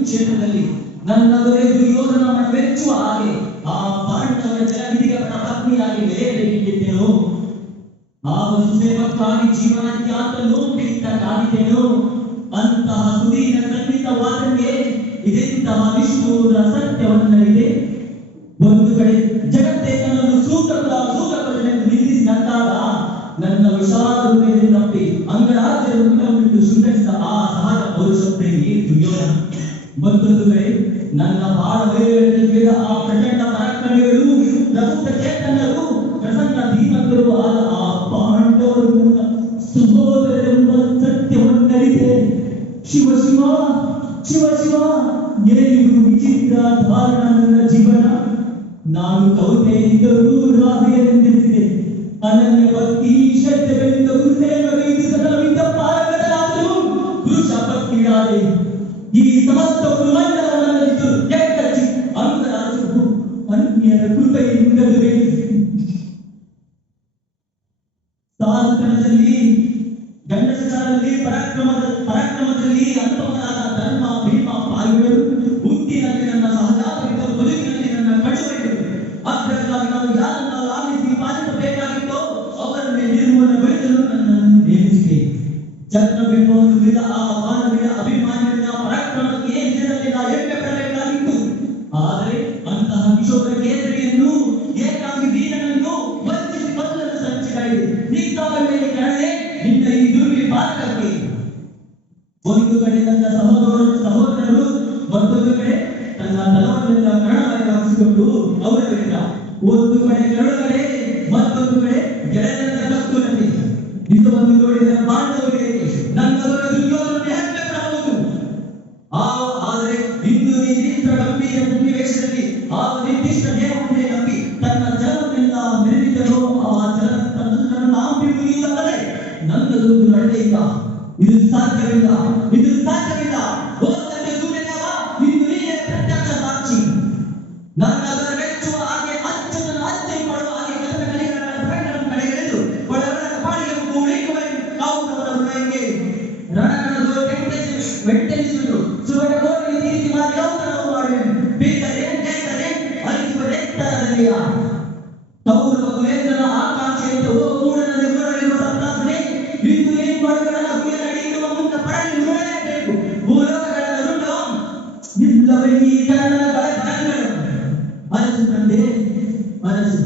ಕುರುಕ್ಷೇತ್ರದಲ್ಲಿ ನನ್ನ ದೊರೆ ದುರ್ಯೋಧನವನ್ನು ಮೆಚ್ಚುವ ಹಾಗೆ ಆ ಪಾಂಡವರ ಜಲನಿಧಿಗಳ ಪತ್ನಿಯಾಗಿ ಬೆಳೆಯಬೇಕಿದ್ದೇನೋ, ಆ ವಸುದೇವಕ್ಕಾಗಿ ಜೀವನತ್ಯಾಂತ ನೋಪಿಟ್ಟ ಕಾದಿದ್ದೇನೋ, ಅಂತಹ ಸುದೀನ ಖಂಡಿತವಾದಂಗೆ ಇದೆಂತಹ ವಿಷ್ಣುರ ಸತ್ಯವನ್ನರಿದೆ. ಒಂದು ಕಡೆ ಜಗತ್ತೇ ನನ್ನನ್ನು ಸೂತಕವೆಂದು ನಿಂದಿಸಿ ನಂದಾಗ ನನ್ನ ವಿಶಾಲ ಹೃದಯದಿಂದ ತಪ್ಪಿ ಅಂಗರಾಜ್ಯದ ಊಟವಿಟ್ಟು ಶೃಂಗರಿಸಿದ ಆ ಸಹಜ ಪೌರುಷ ಪ್ರೇಮಿ ದುರ್ಯೋಧನ. ಮತ್ತೊಂದು ಕಡೆ ನನ್ನ ಬಾಳ ವೈರವೇದ ಆ ಪ್ರಚಂಡ ಪರಾಕ್ರಮಿಗಳು, ಪ್ರಬುದ್ಧ ಚೇತನರು, ಪ್ರಸನ್ನ ಧೀಮಂತರು ಆದ ಆ ಪಾಂಡವರು ಸಹೋದರರೆಂಬ ಸತ್ಯವನ್ನರಿದೆ. ಶಿವ ಶಿವ ಶಿವ ಶಿವ, ಏನಿದು ವಿಚಿತ್ರ ಧಾರಣ ನನ್ನ ಜೀವನ. ನಾನು ಕೌತೆಯಿದ್ದರೂ ರಾಧೆಯರೆಂದಿದೆ, ಅನನ್ಯ ಭಕ್ತಿ ಶ್ರದ್ಧೆಗಳಿಂದ ಗುರುಸೇವೆಗೈದು ಸಕಲವಿದ್ದ ಪಾರಗತನಾದರೂ ಪುರುಷ ಭಕ್ತಿಯಾದೆ. ಈ ಸಮಸ್ತ ಮಂಡಲವನ್ನಲ್ಲಿದ್ದು ಎಕ್ಕಚ್ಚಿ ಅಂಗರಾಜವು ಅನ್ಯರ ಕೃಪೆಯಿಂದ ದೊರೆಯಿತು. ಸಾಧುತನದಲ್ಲಿ ಗಂಡಸರಲ್ಲಿ ಪರಾಕ್ರಮದಲ್ಲಿ ಅನುಭವನಾದ ಧರ್ಮ ಭೀಮ ಪಾಲ್ಗಳು, ಹುಟ್ಟಿನಲ್ಲಿ ನನ್ನ ಸಹಜಾತರಿದ್ದ ಬದುಕಿನಲ್ಲಿ ನನ್ನ ಕಡುವೆಗಳು, ಅಗ್ರಕ್ಕಾಗಿ ನಾವು ಯಾರನ್ನು ಲಾಲಿಸಿ ಪಾಲಿಸಬೇಕಾಗಿತ್ತೋ ಅವರನ್ನೇ ನಿರ್ಮೂಲಗೊಳಿಸಲು ನನ್ನನ್ನು ನೇಮಿಸಿದೆ. ಚಕ್ರಬಿಂಬವನ್ನು ಬಿದ್ದ ಆ ಮಾನವೀಯ ಅಭಿಮಾನದ ಪರಾಕ್ರಮಕ್ಕೆ ನಿಜದಲ್ಲಿ ನಾ ಹೆಮ್ಮೆ ಪಡಬೇಕಾಗಿತ್ತು. ಆದರೆ ಅಂತಹ ಕಿಶೋರ ಕೇಸರಿಯನ್ನು, ಏಕಾಂಗಿ ವೀರನನ್ನು ವಂಚಿಸಿ ಕೊಲ್ಲಲು ಸಂಚರಿಸಿದೆ. ನಿಂತಾದ ಮೇಲೆ ಕಣಲೆ ನಿನ್ನ ಈ ದುರ್ವಿಪಾಕಕ್ಕೆ. ಒಂದು ಕಡೆ ನನ್ನ ಸಹೋದರರು, ಮತ್ತೊಂದು ಕಡೆ ತನ್ನ ತಲವನ್ನೆಲ್ಲ ಕಣವಾಗಿ ಹಾಕಿಸಿಕೊಂಡು ಅವರ ವಿರುದ್ಧ, ಒಂದು ಕಡೆ ಕರುಳಗಡೆ, ಮತ್ತೊಂದು ಕಡೆ ಗೆಳೆಯರ ಕತ್ತುನಲ್ಲಿ ನಿಜವನ್ನು ನೋಡಿದ ಪಾಂಡವರಿಗೆ ನನ್ನ ದುರ್ಯೋಧನ ಹೆಮ್ಮೆ ಪಡಬಹುದು. ಆದರೆ ಇಂದು ನಿರ್ದಿಷ್ಟ ಗಂಭೀರ ಸನ್ನಿವೇಶದಲ್ಲಿ ಆ ನಿರ್ದಿಷ್ಟ ದೇವರನ್ನೇ ನಂಬಿ ತನ್ನ ಜಲವನ್ನೆಲ್ಲ ಮೆರೆದಿದ್ದರೋ ಆ ಜಲ ತನ್ನನ್ನು ನಂಬಿರುವುದಿಲ್ಲವೇ ನನ್ನದೊಂದು ನಡೆಯಿಲ್ಲ. ಇದು ಸಾಧ್ಯವಿಲ್ಲ, ಇದು ಸಾಧ್ಯವಿಲ್ಲ. ಓದಕ್ಕೆ ಸೂರ್ಯದೇವ, ಇಂದು ನೀನೇ ಪ್ರತ್ಯಕ್ಷ ಸಾಕ್ಷಿ. ನನ್ನ ಅದರ ಮೆಚ್ಚುವ ಹಾಗೆ ಅಚ್ಚುತನ ಅಚ್ಚರಿ ಮಾಡುವ ಹಾಗೆ ಕಥನ ಕಲಿಗಳ ಪ್ರಕಟನ ಕಡೆಗೆಳೆದು ಒಳಗಡ ಪಾಡಿಗೆ ಕೂಡಿಕುವರಿ ಕಾವುದವರ ಹೃದಯಕ್ಕೆ ರಣಕಣದೋ ವೆಂಟಲಿಸುವುದು ಸುವರ್ಣ ಗೋರಿಗೆ ತೀರಿಸಿ ಮಾರಿ ಔತಣವು ಮಾಡುವೆನು. ಬಿದ್ದರೆ ಗೆದ್ದರೆ ಅರಿಸುವ ಎತ್ತರದಲ್ಲಿಯ ಕೌರವ ಕುಲೇಂದ್ರನ ಆಕಾಂಕ್ಷೆಯಿಂದ ಓ ಮೂಡನ ಗುಣಗಳಿರುವ ಸಂತಾಸನೆ, ಇಂದು ಏನ್ ಮಾಡುಗಳ ಗುಣ ನಡೆಯುವ ಮುನ್ನ ಪಡಲಿ ನೋಡಲೇಬೇಕು. ಭೂಲೋಕಗಳ ರುಂಡ ಇಲ್ಲವೇ ಈ ಕನ್ನಡಗಳ ಅರಸು ತಂದೆ ಅರಸು.